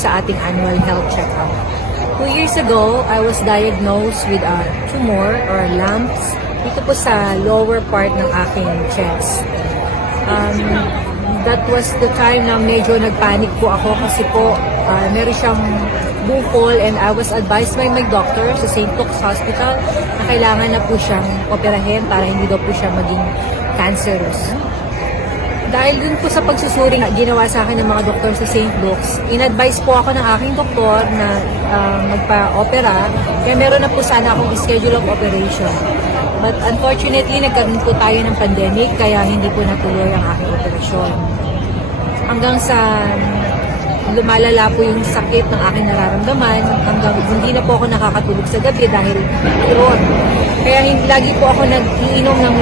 sa ating annual health checkup. 2 years ago, I was diagnosed with a tumor or lumps dito po sa lower part ng aking chest. That was the time na medyo nagpanic po ako kasi po meron siyang bukol, and I was advised by my doctor sa St. Luke's Hospital na kailangan na po siyang operahin para hindi daw po siya maging cancerous. Dahil dun po sa pagsusuri na ginawa sa akin ng mga doktor sa St. Luke's, in-advise po ako ng aking doktor na magpa-opera, kaya meron na po sana akong schedule of operation. But unfortunately, nagkaroon po tayo ng pandemic, kaya hindi po natuloy ang aking operasyon. Hanggang sa lumalala po yung sakit ng aking nararamdaman, hanggang hindi na po ako nakakatulog sa gabi dahil kirot. Kaya lagi po ako nag-iinom ng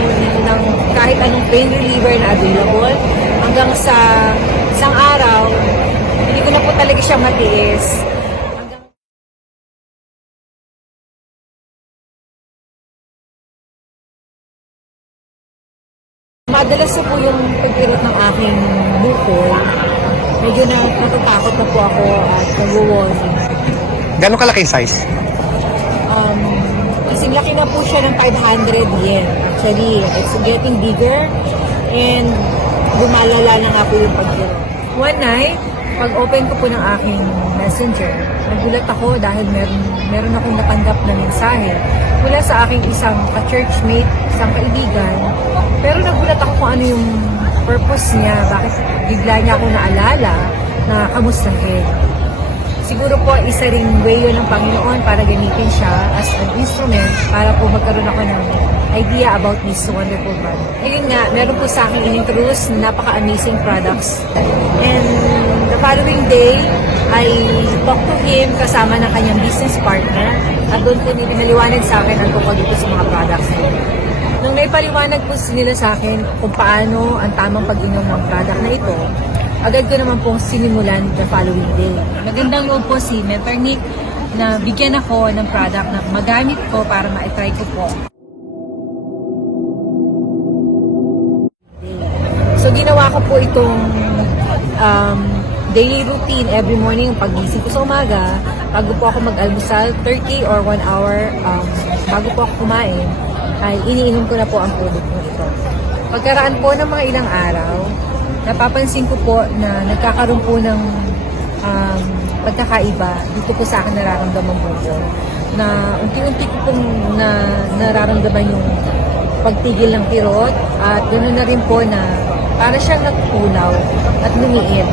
kahit anong pain reliever na available. Hanggang sa isang araw, hindi ko na po talaga siya matiis. Madalas po yung pagkirot ng aking bukol. Medyo natatakot na po ako at nag-worry. Gano'ng kalaki size? Kasing laki na po siya ng 500 yen. Actually, it's getting bigger and lumalala na nga po yung pagkirot. One night, pag-open ko po ng aking messenger, nagulat ako dahil meron akong natanggap na mensahe mula sa aking isang ka-churchmate, isang kaibigan. Pero nagulat ako kung ano yung purpose niya, bakit bigla niya ako naalala na kamustahin. Siguro po isa ring way yun ng Panginoon para gamitin siya as an instrument para po magkaroon ako ng idea about this wonderful God. Ayun nga, meron po sa akin in-introduce napaka-amazing products. And the following day, I talked to him kasama ng kanyang business partner at doon po niliwanag sa akin ang tungkol dito sa mga products. Nung naipaliwanag po nila sa akin kung paano ang tamang pag-inom ng product na ito, agad ko naman pong sinimulan the following day. Magandang loob po si Mentor Nick na bigyan ako ng product na magamit ko para ma-try ko po. So ginawa ko po itong daily routine every morning pag-gising ko sa umaga, bago po ako mag-almusal, 30 or 1 hour bago po ako kumain, ay iniinom ko na po ang product ko ito. Pagkaraan po ng mga ilang araw, napapansin ko po na nagkakaroon po ng pagkakaiba dito po sa akin nararamdaman po ko. Na unti-unti ko pong nararamdaman yung pagtigil ng kirot at ganoon na rin po na para siyang nagkulaw at lumiit.